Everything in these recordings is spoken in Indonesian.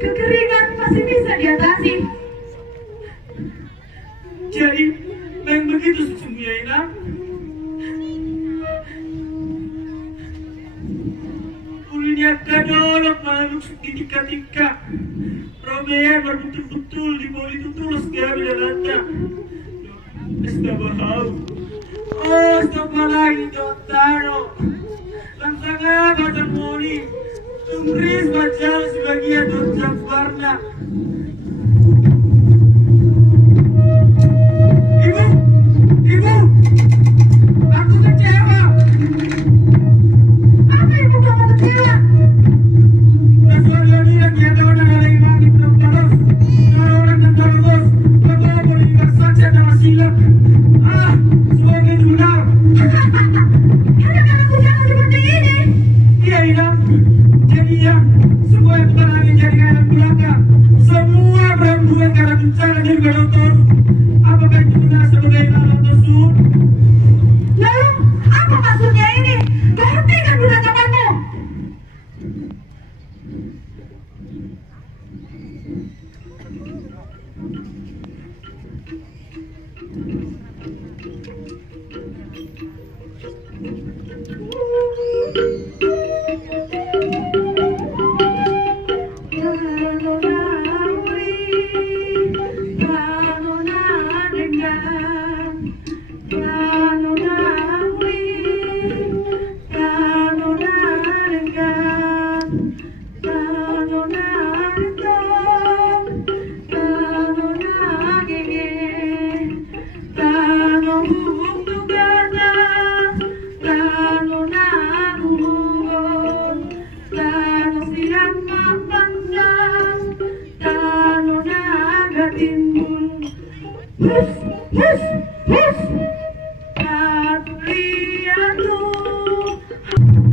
Kekeringan masih bisa diatasi. Jadi, memang begitu sesungguhnya, Inang. Kulinya kadolok makhluk seketika-tika. Romea berbetul-betul di bawah itu tulus gabi dan lata. Estabahau. Oh, stapa lagi Dontano. Langsung apa Moni? Tumbris baca sebagian Don Jafarna. Ibu, ibu, aku kecewa. Apa ibu kamu kecewa? Nasualian yang ada lagi mati terus. Orang dan terus. Bapak boleh bersaksi adalah silap. Ah, semoga itu benar. Kenapa aku jangan seperti ini? Iya, Inang. Jadi ya, semua yang bukan lagi jadi kanan belakang. Semua berambulan karena bencana di Gadotoro. Apakah itu benar sebagai lalat tersebut? Lalu, apa maksudnya ini? Hentikan percakapanmu.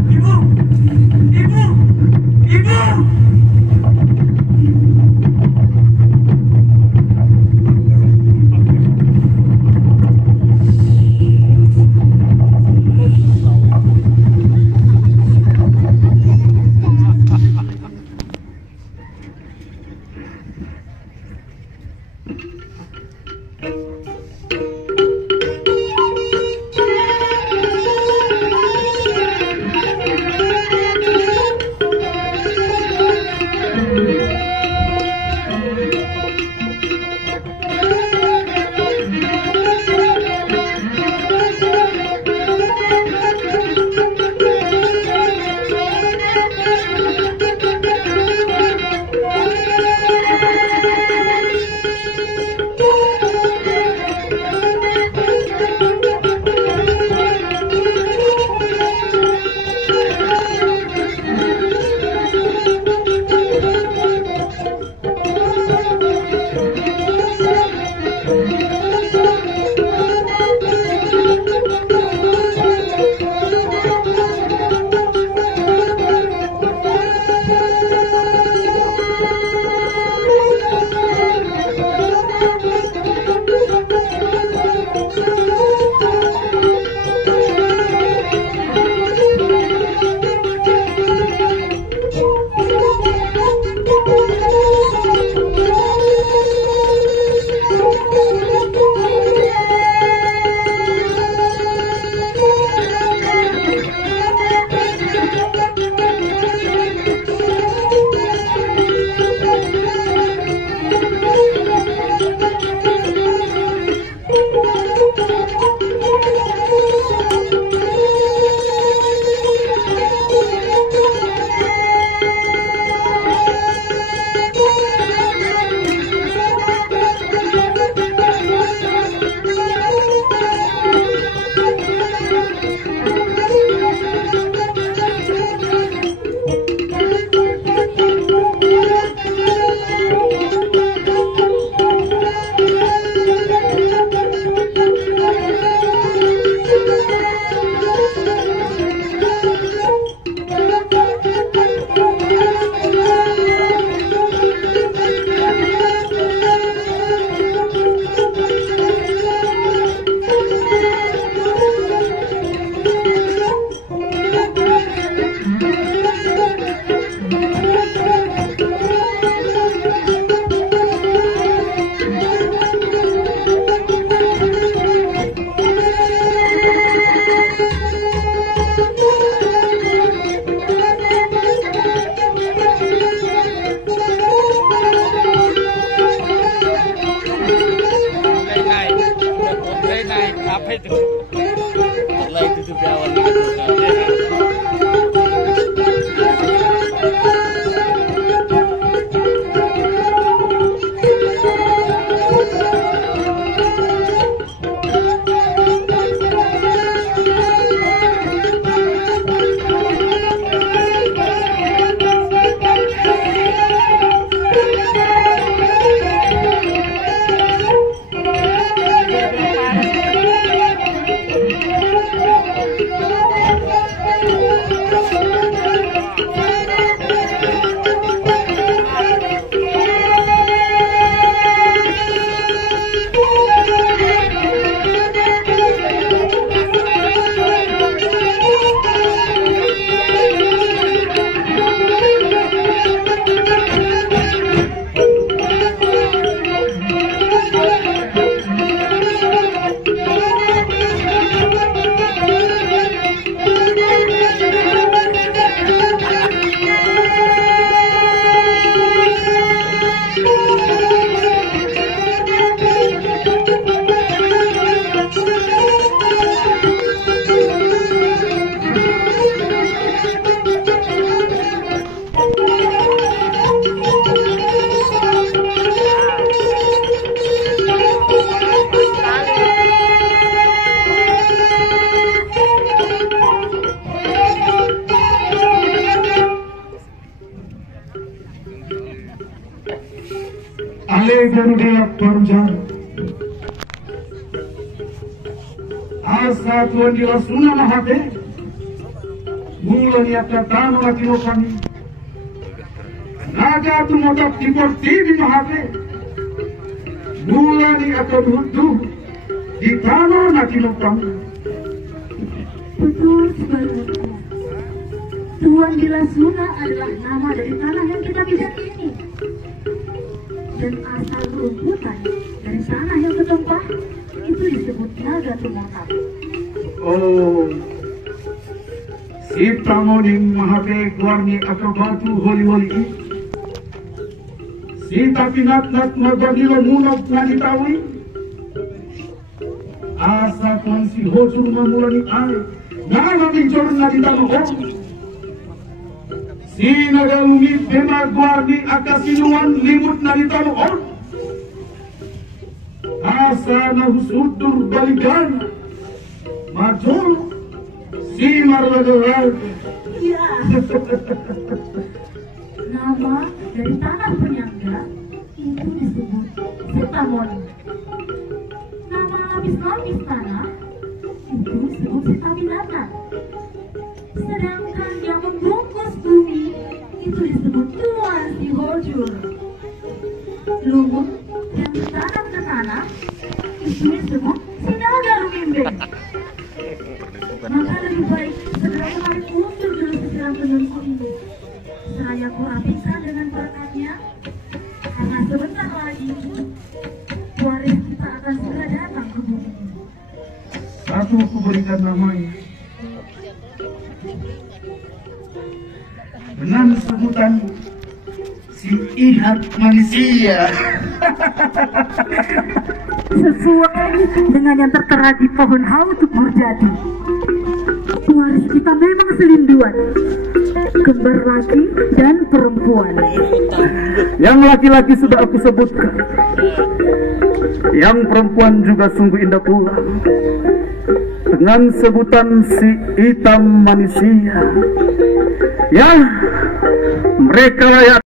Ibu, ibu, ibu. Gurudev Torjan asa Tuhan dilasuna mahate mulai akan tanah lagi lokani naga tu modak diporti di mahate mulai akan hudu di tanah lagi lokani. Betul sebenarnya. Tuan Dilasuna adalah nama dari tanah yang kita pijak ini. Dan asal rumputan dari tanah yang ketumpah itu disebut Naga Tumorkap. Oh, si Pramoning Mahate Guarni atau batu holi-holi si tapinat-nat magbagilo munok na ditawi asa kung si Hosur mamulani ay nangabinjor na ditanoon si nagalumit Bema Guarni akasinuan limut na ditanoon asa nahusudur balikan Majul si Marladelar. Iya. Nama dari tanah penyangga itu disebut Setamon. Nama lapis-lapis tanah itu disebut Setabinatan. Sedangkan yang membungkus bumi itu disebut Tuan Si Hojur. Lumut yang ditanam ke tanah itu disebut Sinaga Lumimbing. Maka lebih baik segera kemarin mundur dulu sesiram penerusku ini. Saya kurapkan dengan berkatnya, karena sebentar lagi waris kita akan segera datang ke bumi. Satu aku berikan namanya dengan sebutan si Ihat Manusia. Sesuai dengan yang tertera di pohon hautuk Murjati, waris kita memang selinduan, kembar laki dan perempuan. Yang laki-laki sudah aku sebutkan, yang perempuan juga sungguh indah pula, dengan sebutan si Hitam Manusia. Ya, mereka layak